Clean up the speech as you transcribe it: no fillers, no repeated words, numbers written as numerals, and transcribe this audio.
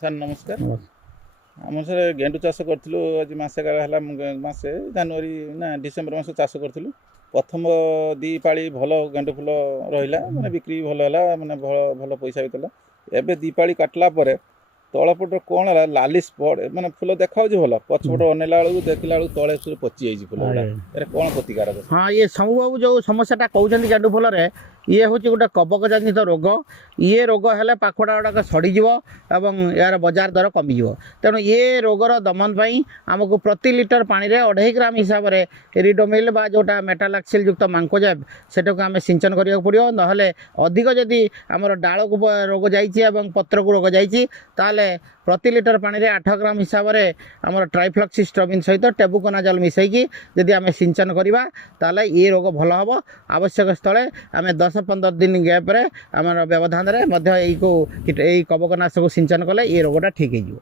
Sir ନମସ୍କାର। ଆମ sir ଗେଣ୍ଡୁ ଚାଷ କରିଥିଲୁ ଆଜି ମାସେ କାଳ ହେଲା, ମାସେ ଜାନୁଆରୀ ନା ଡିସେମ୍ବର ମାସ ଚାଷ କରିଥିଲୁ। ପ୍ରଥମ ଦୁଇ ପାଳି ଭଲ ଗେଣ୍ଡୁ ଫୁଲ ରହିଲା, ମାନେ ବିକ୍ରି ଭଲ ହେଲା, ମାନେ ଭଲ ପଇସା ହେଇଥିଲା। ଏବେ ଦୁଇ ପାଳି କାଟିଲା ପରେ ତଳପଟ କ'ଣ ହେଲା, ଲାଲି ସ୍ପଟ୍ ମାନେ ଫୁଲ ଦେଖାଯାଉଛି ଭଲ, ପଛପଟ ଅନେଇଲା ବେଳକୁ ଦେଖିଲା ବେଳକୁ ତଳେ ସବୁ ପଚି ଯାଇଛି ଫୁଲ ଗୁଡ଼ା। ଏରେ କ'ଣ ପ୍ରତିକାରକ? ହଁ, ଇଏ ସବୁ ବାବୁ ଯେଉଁ ସମସ୍ୟାଟା କହୁଛନ୍ତି ଗେଣ୍ଡୁ ଫୁଲରେ, ଇଏ ହେଉଛି ଗୋଟେ କବକ ଜନିତ ରୋଗ। ଇଏ ରୋଗ ହେଲେ ପାଖୁଡ଼ା ଗୁଡ଼ାକ ସଢ଼ିଯିବ ଏବଂ ଏହାର ବଜାର ଦର କମିଯିବ। ତେଣୁ ଏ ରୋଗର ଦମନ ପାଇଁ ଆମକୁ ପ୍ରତି ଲିଟର ପାଣିରେ 2.5 ଗ୍ରାମ ହିସାବରେ ରିଡୋମିଲ୍ ବା ଯେଉଁଟା ମେଟାଲାକ୍ସିଲ୍ ଯୁକ୍ତ ମାଙ୍କୋଜେବ୍ ସେଟାକୁ ଆମେ ସିଞ୍ଚନ କରିବାକୁ ପଡ଼ିବ। ନହେଲେ ଅଧିକ ଯଦି ଆମର ଡାଳକୁ ରୋଗ ଯାଇଛି ଏବଂ ପତ୍ରକୁ ରୋଗ ଯାଇଛି, ତାହେଲେ ପ୍ରତି ଲିଟର ପାଣିରେ 8 ଗ୍ରାମ ହିସାବରେ ଆମର ଟ୍ରାଇଫ୍ଲକ୍ସିଷ୍ଟ୍ରୋବିନ୍ ସହିତ ଟେବୁକୋନାଜଲ୍ ମିଶାଇକି ଯଦି ଆମେ ସିଞ୍ଚନ କରିବା, ତାହେଲେ ଏ ରୋଗ ଭଲ ହେବ। ଆବଶ୍ୟକ ସ୍ଥଳେ ଆମେ 10-15 ଦିନ ଗ୍ୟାପ୍ରେ ଆମର ବ୍ୟବଧାନରେ ମଧ୍ୟ ଏଇ କବକନାଶକୁ ସିଞ୍ଚନ କଲେ ଏ ରୋଗଟା ଠିକ୍ ହେଇଯିବ।